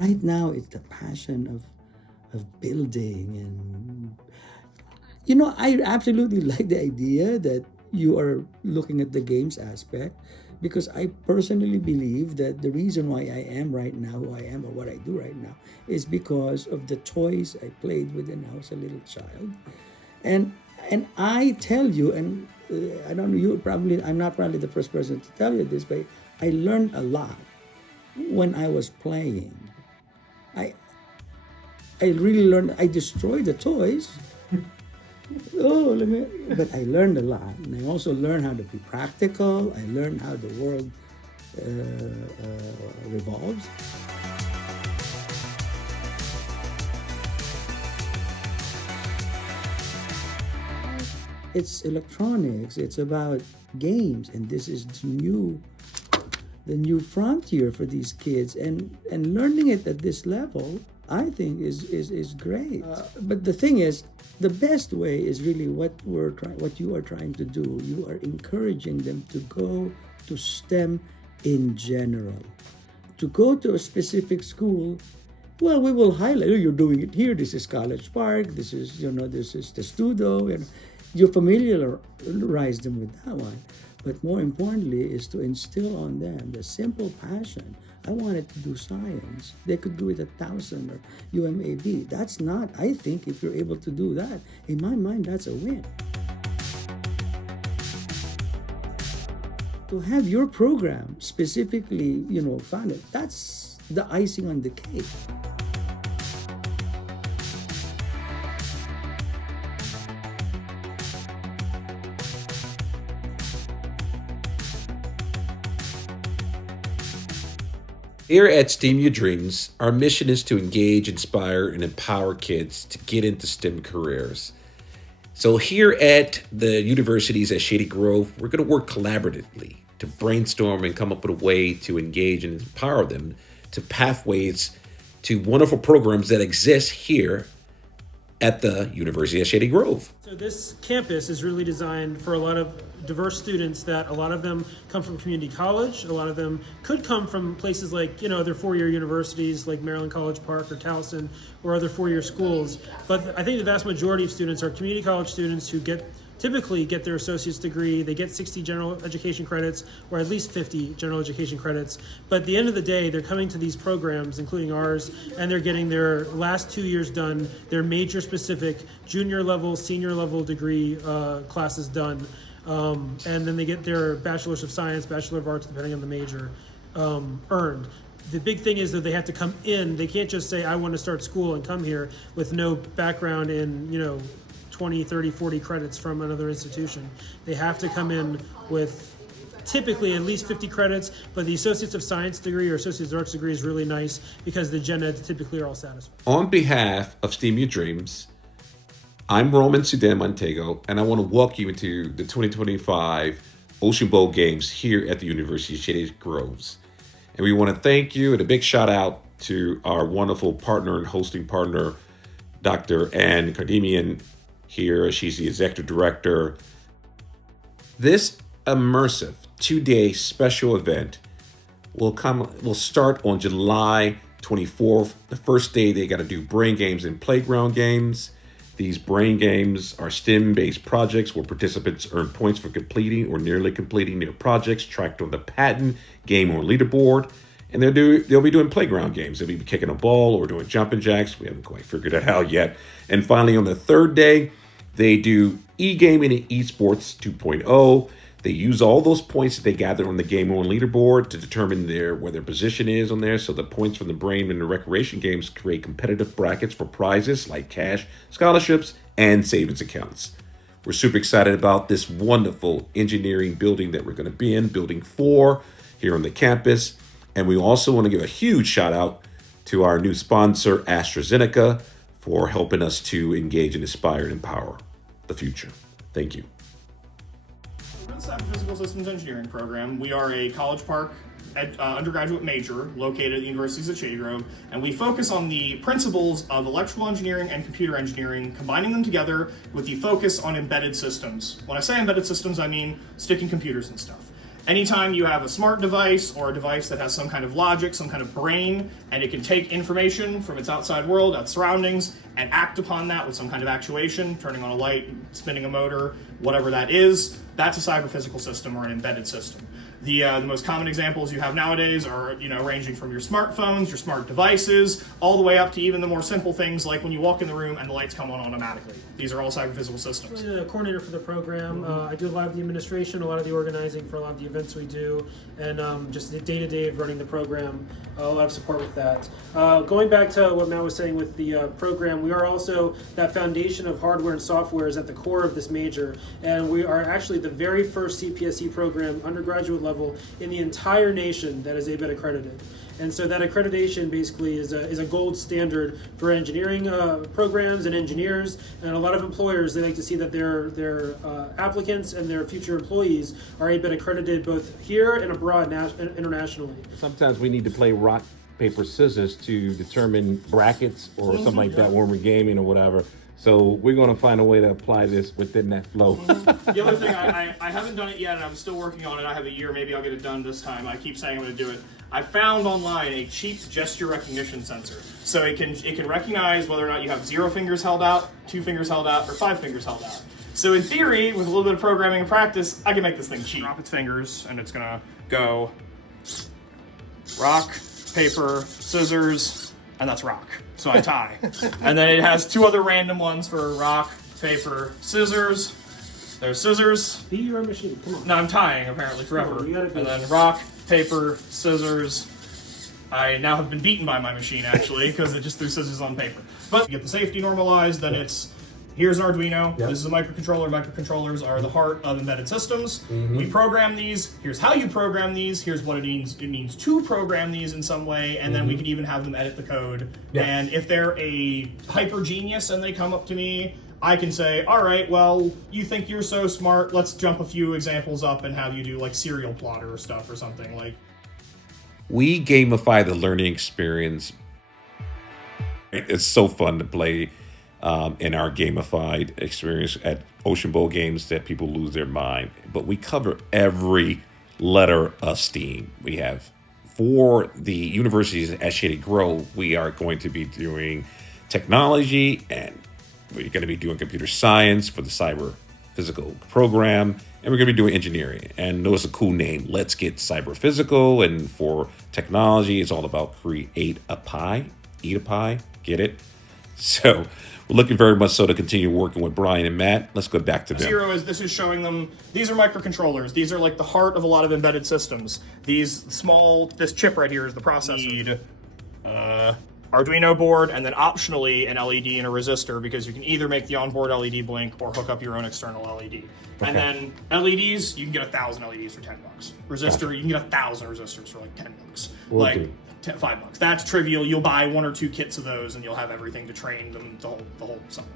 Right now, it's the passion of building. And I absolutely like the idea that you are looking at the games aspect, because I personally believe that the reason why I am right now who I am or what I do right now is because of the toys I played with when I was a little child. And I tell you, and I don't know, I'm not probably the first person to tell you this, but I learned a lot when I was playing. I I really learned. I destroyed the toys. Oh, but I learned a lot, and I also learned how to be practical. I learned how the world revolves. It's electronics. It's about games, and this is the new frontier for these kids, and learning it at this level, I think, is great. But the thing is, the best way is really what you are trying to do. You are encouraging them to go to STEM in general, to go to a specific school. Well, we will highlight, oh, you're doing it here. This is College Park. This is the Studio. And you familiarize them with that one. But more importantly is to instill on them the simple passion. I wanted to do science. They could do it at Towson or UMAB. That's not, I think, if you're able to do that, in my mind, that's a win. To have your program specifically, funded, that's the icing on the cake. Here at STEAM Your Dreams, our mission is to engage, inspire, and empower kids to get into STEM careers. So, here at the universities at Shady Grove, we're going to work collaboratively to brainstorm and come up with a way to engage and empower them to pathways to wonderful programs that exist here at the University of Shady Grove. So this campus is really designed for a lot of diverse students that a lot of them come from community college. A lot of them could come from places like, other four-year universities like Maryland College Park or Towson or other four-year schools. But I think the vast majority of students are community college students who typically get their associate's degree. They get 60 general education credits or at least 50 general education credits. But at the end of the day, they're coming to these programs, including ours, and they're getting their last 2 years done, their major specific junior level, senior level degree classes done. And then they get their Bachelor's of Science, Bachelor of Arts, depending on the major, earned. The big thing is that they have to come in. They can't just say, I want to start school and come here with no background in, 20, 30, 40 credits from another institution. They have to come in with typically at least 50 credits, but the Associates of Science degree or Associates of Arts degree is really nice because the gen eds typically are all satisfied. On behalf of STEAM Your Dreams, I'm Roman Sudan Montego, and I want to welcome you into the 2025 Ocean Bowl Games here at the University of Shady Groves. And we want to thank you, and a big shout out to our wonderful partner and hosting partner, Dr. Ann Cardemian here. She's the executive director. This immersive 2-day special event will start on July 24th. The first day they got to do brain games and playground games. These brain games are STEM-based projects where participants earn points for completing or nearly completing their projects tracked on the patent game or leaderboard. And they'll be doing playground games. They'll be kicking a ball or doing jumping jacks. We haven't quite figured it out yet. And finally, on the third day, they do eGaming and eSports 2.0. They use all those points that they gather on the game on leaderboard to determine where their position is on there. So the points from the brain and the recreation games create competitive brackets for prizes like cash, scholarships, and savings accounts. We're super excited about this wonderful engineering building that we're going to be in, Building 4, here on the campus. And we also want to give a huge shout out to our new sponsor, AstraZeneca, for helping us to engage and inspire and empower the future. Thank you. For the Cyber Physical Systems Engineering program, we are a College Park undergraduate major located at the Universities of Shady Grove, and we focus on the principles of electrical engineering and computer engineering, combining them together with the focus on embedded systems. When I say embedded systems, I mean sticking computers and stuff. Anytime you have a smart device or a device that has some kind of logic, some kind of brain, and it can take information from its outside world, its surroundings, and act upon that with some kind of actuation, turning on a light, spinning a motor, whatever that is, that's a cyber-physical system or an embedded system. The most common examples you have nowadays are, ranging from your smartphones, your smart devices, all the way up to even the more simple things like when you walk in the room and the lights come on automatically. These are all cyber-physical systems. I'm the coordinator for the program. I do a lot of the administration, a lot of the organizing for a lot of the events we do, and just the day-to-day of running the program, a lot of support with that. Going back to what Matt was saying with the program, we are also, that foundation of hardware and software is at the core of this major, and we are actually the very first CPSC program, undergraduate level, in the entire nation that is ABET accredited. And so that accreditation basically is a gold standard for engineering programs and engineers, and a lot of employers, they like to see that their applicants and their future employees are ABET accredited both here and abroad internationally. Sometimes we need to play rock, paper, scissors to determine brackets or something like that when we're gaming or whatever. So we're going to find a way to apply this within that flow. The other thing, I haven't done it yet, and I'm still working on it. I have a year, maybe I'll get it done this time. I keep saying I'm going to do it. I found online a cheap gesture recognition sensor. So it can recognize whether or not you have 0 fingers held out, 2 fingers held out, or 5 fingers held out. So in theory, with a little bit of programming and practice, I can make this thing cheap. Drop its fingers, and it's going to go rock, paper, scissors, and that's rock. So I tie. And then it has 2 other random ones for rock, paper, scissors. There's scissors. Be your own machine. Come on. No, I'm tying apparently forever. You gotta And then rock, paper, scissors. I now have been beaten by my machine actually because it just threw scissors on paper. But you get the safety normalized, then it's here's an Arduino. Yep. This is a microcontroller. Microcontrollers are the heart of embedded systems. We program these. Here's how you program these. Here's what it means. It means to program these in some way, and then we can even have them edit the code. Yeah. And if they're a hyper genius and they come up to me, I can say, all right, well, you think you're so smart. Let's jump a few examples up and have you do like serial plotter stuff or something like. We gamify the learning experience. It's so fun to play in our gamified experience at Ocean Bowl games that people lose their mind. But we cover every letter of STEAM. We have, for the universities at Shady Grove, we are going to be doing technology, and we're going to be doing computer science for the cyber physical program, and we're going to be doing engineering. And notice a cool name, Let's Get Cyber Physical. And for technology, it's all about create a pie, eat a pie, get it? So we're looking very much so to continue working with Brian and Matt. Let's go back to them. This is showing them, these are microcontrollers. These are like the heart of a lot of embedded systems. This chip right here is the processor. Arduino board, and then optionally an LED and a resistor, because you can either make the onboard LED blink or hook up your own external LED. Okay. And then LEDs, you can get 1,000 LEDs for $10. Resistor, you can get 1,000 resistors for like $10. Like $5. That's trivial. You'll buy 1 or 2 kits of those, and you'll have everything to train them the whole summer.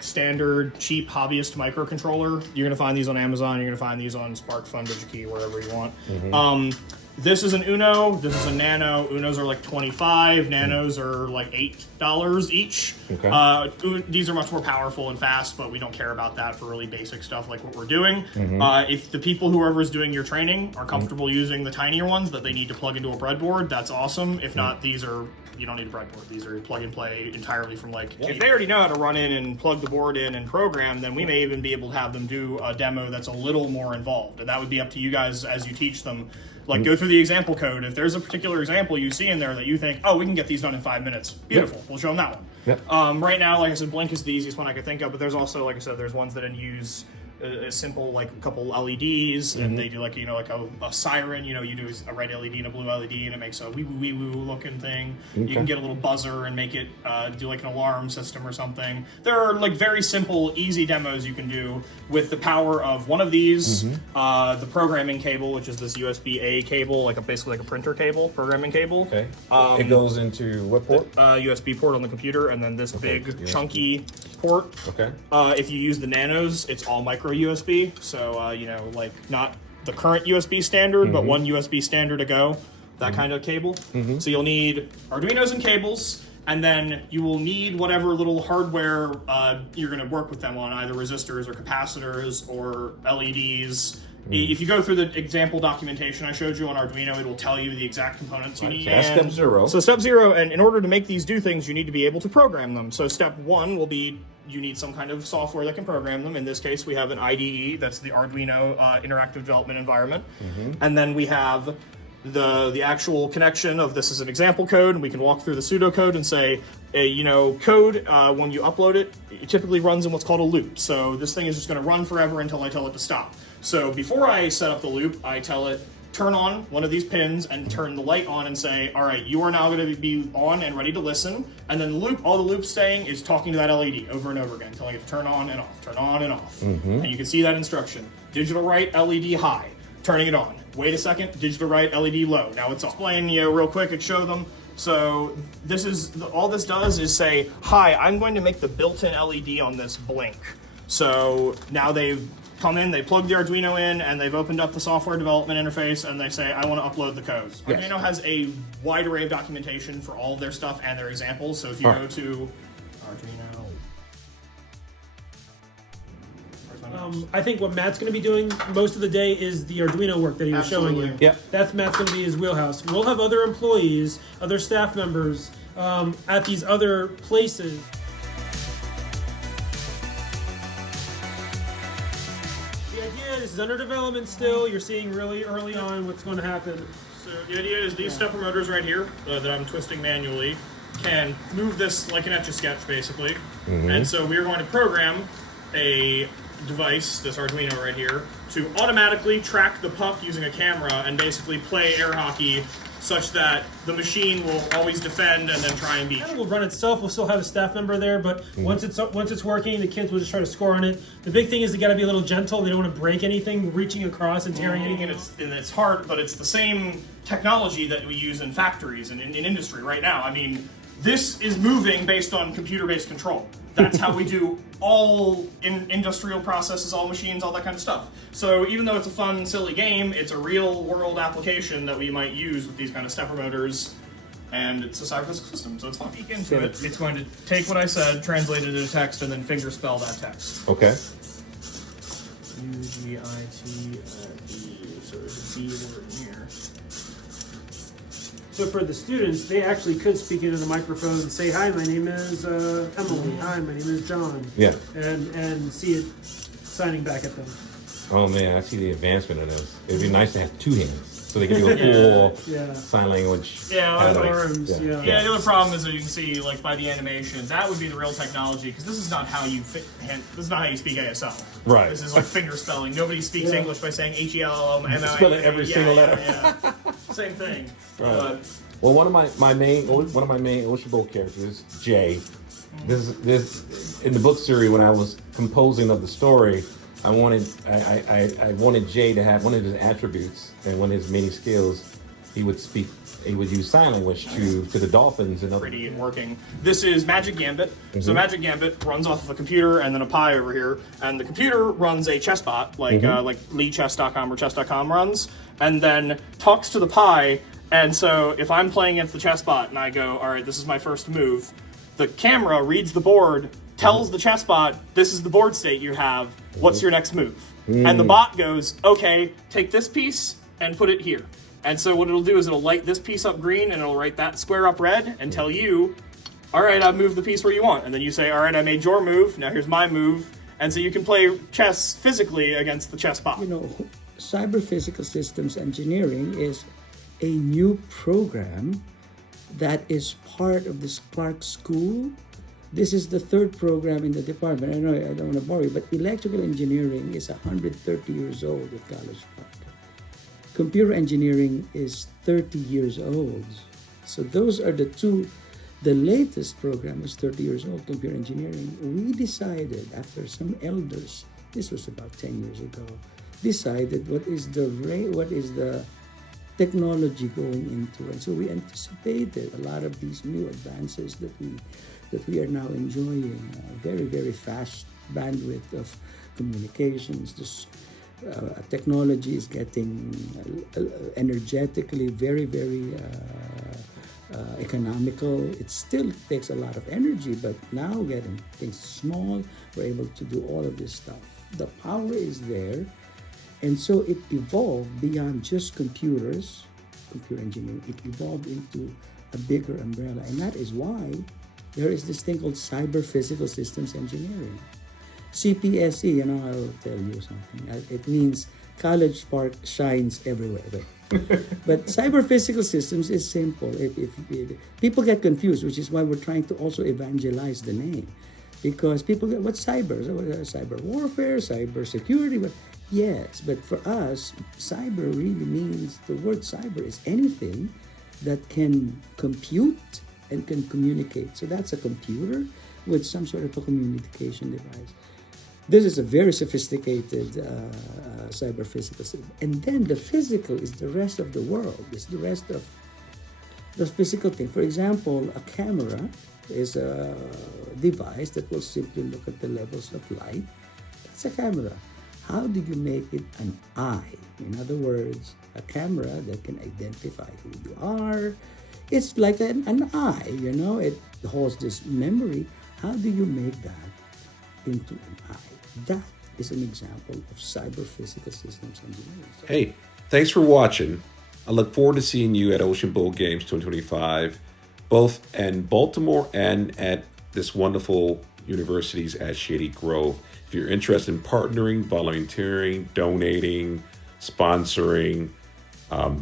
Standard, cheap, hobbyist microcontroller. You're gonna find these on Amazon. You're gonna find these on SparkFun, DigiKey, wherever you want. This is an Uno. This is a Nano. Unos are like $25. Nanos are like $8 each. Okay. These are much more powerful and fast, but we don't care about that for really basic stuff like what we're doing. If the people, whoever's doing your training, are comfortable using the tinier ones that they need to plug into a breadboard, that's awesome. If not, these are, you don't need a breadboard. These are plug and play entirely from like, if they already know how to run in and plug the board in and program, then we may even be able to have them do a demo that's a little more involved. And that would be up to you guys as you teach them. Like, go through the example code. If there's a particular example you see in there that you think, oh, we can get these done in 5 minutes, beautiful. We'll show them that one. Right now, like I said, Blink is the easiest one I could think of, but there's also, like I said, there's ones that use a simple, like a couple LEDs, and they do like, like a siren, you do a red LED and a blue LED, and it makes a wee-woo looking thing. You can get a little buzzer and make it do like an alarm system or something. There are like very simple, easy demos you can do with the power of one of these, the programming cable, which is this USB-A cable, basically like a printer cable, programming cable. Okay. It goes into what port? USB port on the computer, and then this big chunky port. Okay. If you use the Nanos, it's all micro USB, so like not the current USB standard, but one USB standard ago, that kind of cable. So you'll need Arduinos and cables, and then you will need whatever little hardware you're going to work with them on, either resistors or capacitors or LEDs, If you go through the example documentation I showed you on Arduino, it will tell you the exact components you need. So that's step 0. So step 0, and in order to make these do things, you need to be able to program them. So step 1 will be you need some kind of software that can program them. In this case, we have an IDE, that's the Arduino Interactive Development Environment. And then we have the actual connection of this is an example code, and we can walk through the pseudocode and say, code, when you upload it, it typically runs in what's called a loop. So this thing is just going to run forever until I tell it to stop. So before I set up the loop, I tell it, turn on one of these pins and turn the light on and say, all right, you are now going to be on and ready to listen. And then the loop, all the loop's saying is talking to that LED over and over again, telling it to turn on and off, turn on and off. And you can see that instruction. Digital right, LED high, turning it on. Wait a second, digital right, LED low. Now it's off. Explain, real quick and show them. So this is, all this does is say, hi, I'm going to make the built-in LED on this blink. So now they've come in, they plug the Arduino in, and they've opened up the software development interface, and they say, I want to upload the code. Yes. Arduino has a wide array of documentation for all of their stuff and their examples. So if you go to Arduino, I think what Matt's going to be doing most of the day is the Arduino work that he was showing you. Yep. That's Matt's going to be his wheelhouse. We'll have other employees, other staff members at these other places. The idea is under development still. You're seeing really early on what's going to happen. So the idea is these stepper motors right here that I'm twisting manually can move this like an Etch-a-Sketch, basically. And so we are going to program a device, this Arduino right here, to automatically track the puck using a camera and basically play air hockey such that the machine will always defend and then try and beat you. It will run itself. We'll still have a staff member there, but once it's working, the kids will just try to score on it. The big thing is they got to be a little gentle. They don't want to break anything, reaching across and tearing anything. And it's hard, but it's the same technology that we use in factories and in industry right now. I mean, this is moving based on computer-based control. That's how we do all industrial processes, all machines, all that kind of stuff. So even though it's a fun, silly game, it's a real-world application that we might use with these kind of stepper motors, and it's a cyber-physical system, so it's fun. Peek into it. It's going to take what I said, translate it into text, and then finger spell that text. Okay. U-G-I-T-E, so there's a B word in here. So for the students, they actually could speak into the microphone and say, hi, my name is Emily. Hi, my name is John. Yeah. And see it signing back at them. Oh man, I see the advancement of this. It'd be nice to have 2 hands so they can do a full sign language. Arms. Yeah, the other problem is that you can see, like, by the animation, that would be the real technology, because this is not how you this is not how you speak ASL. Right. This is like finger spelling. Nobody speaks English by saying H-E-L-L-M-M-I. Spelling every single letter. Yeah. Same thing. Right. Well, one of my main Ocean Bowl characters, Jay. This in the book series when I was composing of the story, I wanted Jay to have one of his attributes and one of his many skills. He would use sign language to the dolphins and other. Pretty working. This is Magic Gambit. So Magic Gambit runs off of a computer and then a Pi over here, and the computer runs a chess bot like LeeChess.com or Chess.com runs, and then talks to the Pi. And so if I'm playing against the chess bot and I go, all right, this is my first move, the camera reads the board, tells the chess bot, this is the board state you have, what's your next move? And the bot goes, okay, take this piece and put it here. And so what it'll do is it'll light this piece up green and it'll write that square up red and tell you, all right, I've moved the piece where you want. And then you say, all right, I made your move, now here's my move. And so you can play chess physically against the chess bot. Cyber physical systems engineering is a new program that is part of the Spark School. This is the 3rd program in the department. I know I don't want to bore you, but electrical engineering is 130 years old at College Park. Computer engineering is 30 years old. So those are the two. The latest program is 30 years old, computer engineering. We decided after some elders, this was about 10 years ago, decided what is the technology going into it. So we anticipated a lot of these new advances that we are now enjoying. Very, very fast bandwidth of communications. This technology is getting energetically very, very economical. It still takes a lot of energy, but now getting things small, we're able to do all of this stuff. The power is there. And so it evolved beyond just computers, computer engineering. It evolved into a bigger umbrella. And that is why there is this thing called cyber physical systems engineering. CPSE, I'll tell you something. It means College Park shines everywhere. But cyber physical systems is simple. If people get confused, which is why we're trying to also evangelize the name, because people get what's cyber? Cyber warfare, cyber security. But yes, but for us, cyber really means the word cyber is anything that can compute and can communicate. So that's a computer with some sort of a communication device. This is a very sophisticated cyber physical system. And then the physical is the rest of the world. It's the rest of the physical thing. For example, a camera is a device that will simply look at the levels of light. That's a camera. How do you make it an eye? In other words, a camera that can identify who you are. It's like an eye, it holds this memory. How do you make that into an eye? That is an example of cyber physical systems engineering. Hey, thanks for watching. I look forward to seeing you at Ocean Bowl Games 2025, both in Baltimore and at this wonderful universities at Shady Grove. If you're interested in partnering, volunteering, donating, sponsoring,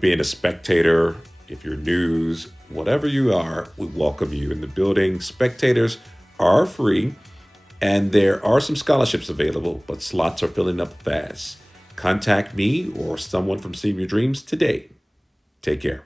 being a spectator, if you're news, whatever you are, we welcome you in the building. Spectators are free, and there are some scholarships available, but slots are filling up fast. Contact me or someone from Steam Your Dreams today. Take care.